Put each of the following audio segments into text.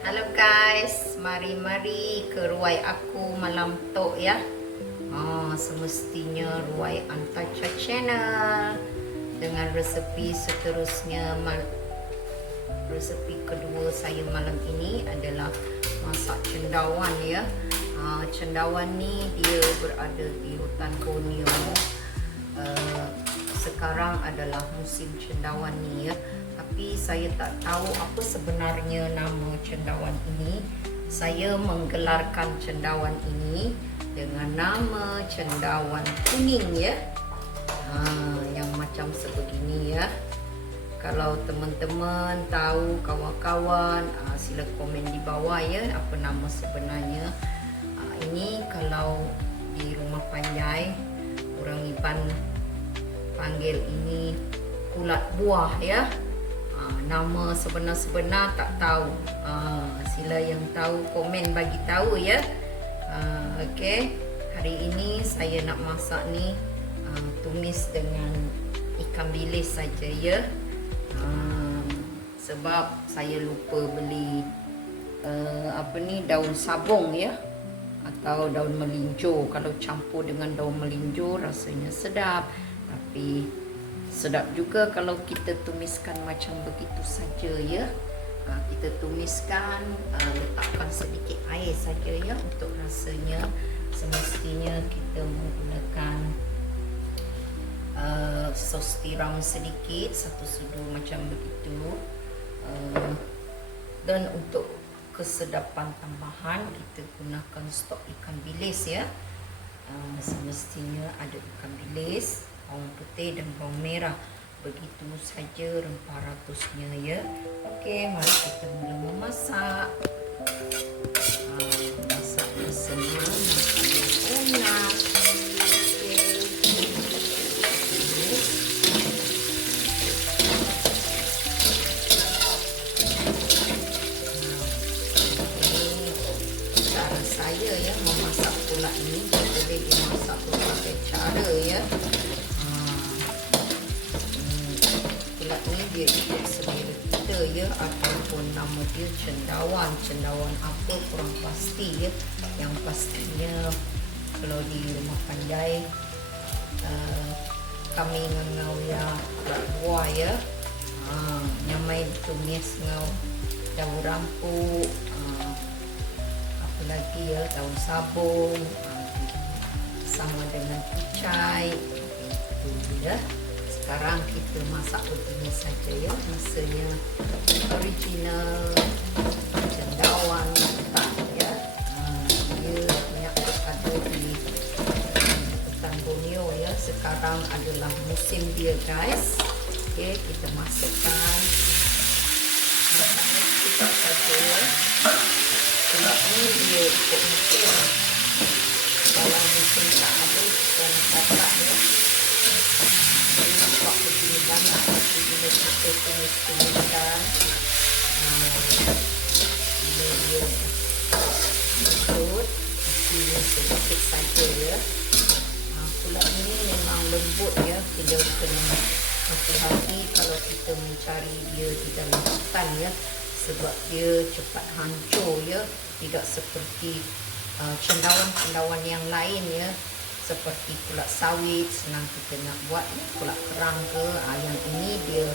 Halo guys, mari-mari ke ruai aku malam tok ya. Semestinya ruai Antacha Channel dengan resepi seterusnya. Resepi kedua saya malam ini adalah masak cendawan ya. Cendawan ni dia berada di hutan Borneo. Sekarang adalah musim cendawan ni ya. Tapi saya tak tahu apa sebenarnya nama cendawan ini. Saya menggelarkan cendawan ini dengan nama cendawan kuning ya. Yang macam sebegini ya. Kalau teman-teman tahu, kawan-kawan, sila komen di bawah ya apa nama sebenarnya. Ini kalau di rumah pandai orang Iban panggil ini kulat buah ya. Nama sebenar-sebenar tak tahu. Sila yang tahu komen bagi tahu ya. Okey. Hari ini saya nak masak ni tumis dengan ikan bilis saja ya. Sebab saya lupa beli daun sabung ya, atau daun melinjo. Kalau campur dengan daun melinjo rasanya sedap, tapi sedap juga kalau kita tumiskan macam begitu saja ya. Kita tumiskan, letakkan sedikit air saja ya untuk rasanya. Semestinya kita menggunakan sos tiram sedikit, 1 sudu macam begitu. Dan untuk kesedapan tambahan kita gunakan stok ikan bilis ya. Semestinya ada ikan bilis, bawang putih dan bawang merah. Begitu saja rempah ratusnya ya. Okey, mari kita mula memasak. Masaknya semua, masaknya enak. Cara saya ya memasak pula ini boleh dimasak berbagai cara ya. Ini dia ikut selera kita ya, ataupun nama dia cendawan. Cendawan apa kurang pasti ya. Yang pastinya kalau di rumah pandai kami ngau ya buah ya. Nyamai ditumis ngau daun rampuk, apa lagi ya, daun sabung, sama dengan kucai itu ya. Sekarang kita masak begini saja ya, rasanya original cendawan tak ya. Dia banyak ada di hutan Borneo ya. Sekarang adalah musim dia guys. Okey, kita masukkan. Masaknya sedikit saja ya. Sebab ni dia ikut musim. Kalau musim tak ada, kita nak masak ya. Nampak begini banyak, tapi bila kita tumis-tumiskan, bila dia lembut, dia sedikit saja ya. Kulat ini memang lembut ya. Kita kena hati-hati kalau kita mencari dia di dalam hutan ya, sebab dia cepat hancur ya. Tidak seperti cendawan-cendawan yang lain ya, seperti kulat sawit senang kita nak buat, kulat kerang ke. Yang ini dia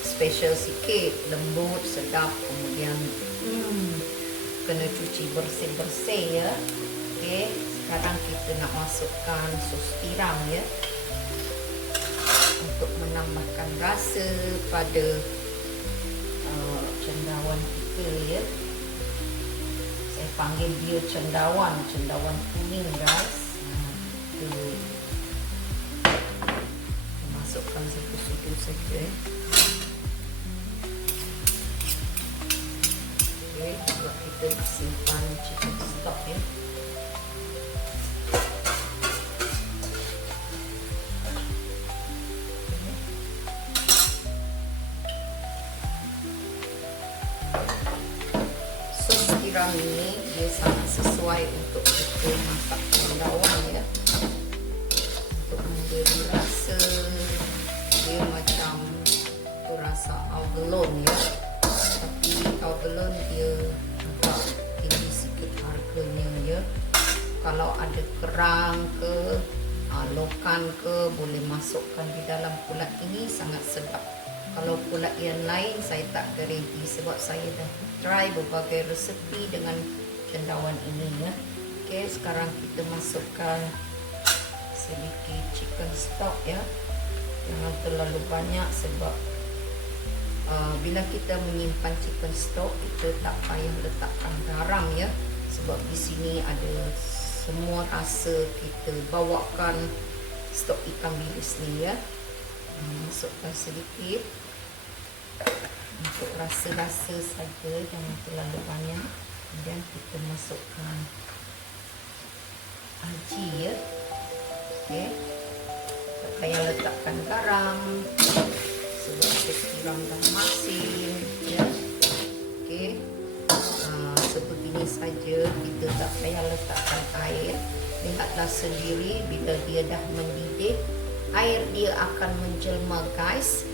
special sikit, lembut, sedap. Kemudian kena cuci bersih-bersih ya. Okey, sekarang kita nak masukkan sos tiram ya, untuk menambahkan rasa pada cendawan kita ya. Saya panggil dia cendawan kuning guys. Kita masukkan 1 sudu saja. Okey, sebab kita nak simpan chicken stock ya. Tiram ini dia sangat sesuai untuk kita masak cendawan ya, untuk memberi rasa dia macam rasa abalone ya. tapi Toblerone dia agak tinggi sikit harganya ya. Kalau ada kerang ke lokan ke, boleh masukkan di dalam pulat ini, sangat sedap. Kalau pulat yang lain saya tak garanti sebab saya dah try berbagai resepi dengan cendawan ini ya. Okey, sekarang kita masukkan sedikit chicken stock ya. Jangan terlalu banyak sebab bila kita menyimpan chicken stock, kita tak payah letakkan garam ya. Sebab di sini ada semua rasa kita bawakan stok ikan bilis ni ya. Masukkan sedikit untuk rasa-rasa saja, jangan terlalu banyak. Kemudian kita masukkan aji ya. Okey, tak payah letakkan garam sebab kita tiram dah masin ya. Okey, sebegini saja, kita tak payah letakkan air. Lihatlah sendiri bila dia dah mendidih, air dia akan menjelma guys.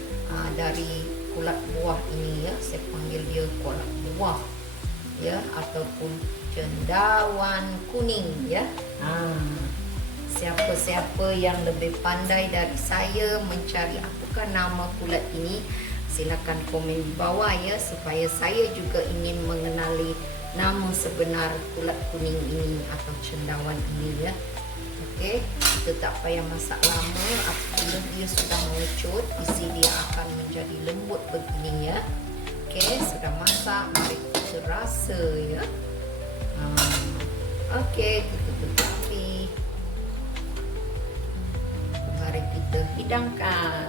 Dari kulat buah ini ya, saya panggil dia kulat buah ya, ataupun cendawan kuning ya. Siapa-siapa yang lebih pandai dari saya mencari apakah nama kulat ini, silakan komen di bawah ya, supaya saya juga ingin mengenali nama sebenar kulat kuning ini atau cendawan ini ya. Okey, kita tak payah masak lama. Apabila dia sudah mengecut, isi dia akan menjadi lembut begini ya. Okey, sudah masak, mari kita rasa ya. Okey, kita tutup api. Mari kita hidangkan.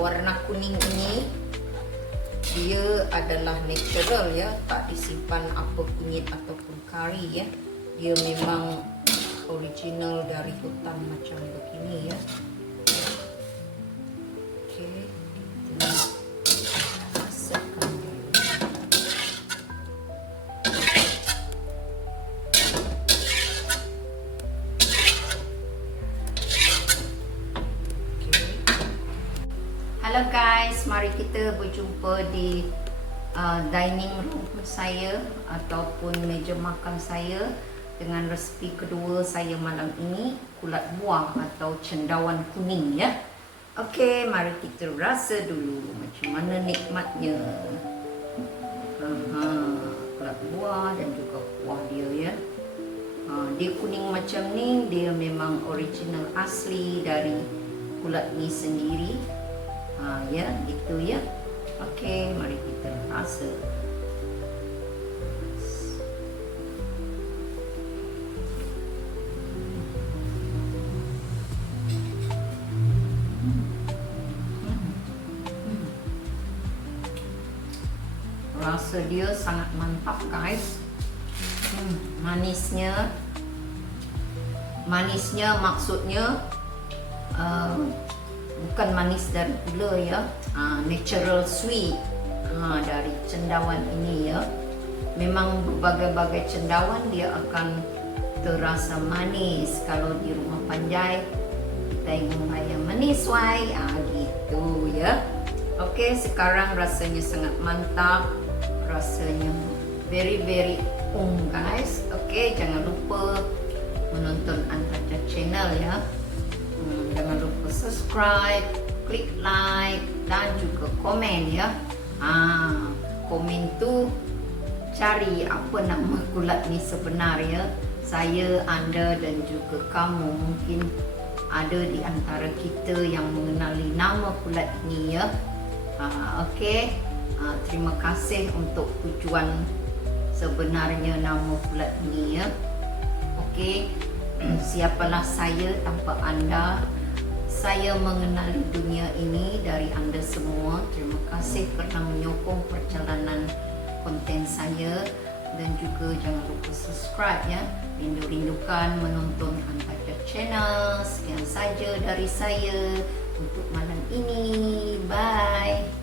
Warna kuning ini dia adalah natural ya, tak disimpan apa kunyit ataupun kari ya. Dia memang original dari hutan macam begini ya. Okey, kita masukkan dulu. Halo guys, mari kita berjumpa di dining room saya ataupun meja makan saya dengan resepi kedua saya malam ini, kulat buah atau cendawan kuning ya. Okey, mari kita rasa dulu macam mana nikmatnya. Kulat buah dan juga kuah dia ya. Dia kuning macam ni, dia memang original asli dari kulat ni sendiri. Ya, gitu ya. Okey, mari kita rasa. Rasa dia sangat mantap guys. Manisnya maksudnya bukan manis dari gula ya, natural sweet dari cendawan ini ya. Memang berbagai-bagai cendawan dia akan terasa manis. Kalau di rumah Panjai kita ingin yang manis wai, gitu ya. Okey, sekarang rasanya sangat mantap, rasanya very guys. Okey, jangan lupa menonton Antarja channel ya. Jangan lupa subscribe, klik like dan juga komen ya. Komen tu cari apa nama kulat ni sebenarnya. Saya, anda dan juga kamu mungkin ada di antara kita yang mengenali nama kulat ni ya. Okey, terima kasih untuk tujuan sebenarnya nama kulat ni ya. Okey, siapalah saya tanpa anda. Saya mengenali dunia ini dari anda semua. Terima kasih kerana menyokong perjalanan konten saya. Dan juga jangan lupa subscribe ya. Rindu-rindukan menonton Antarja channel. Sekian saja dari saya untuk malam ini. Bye.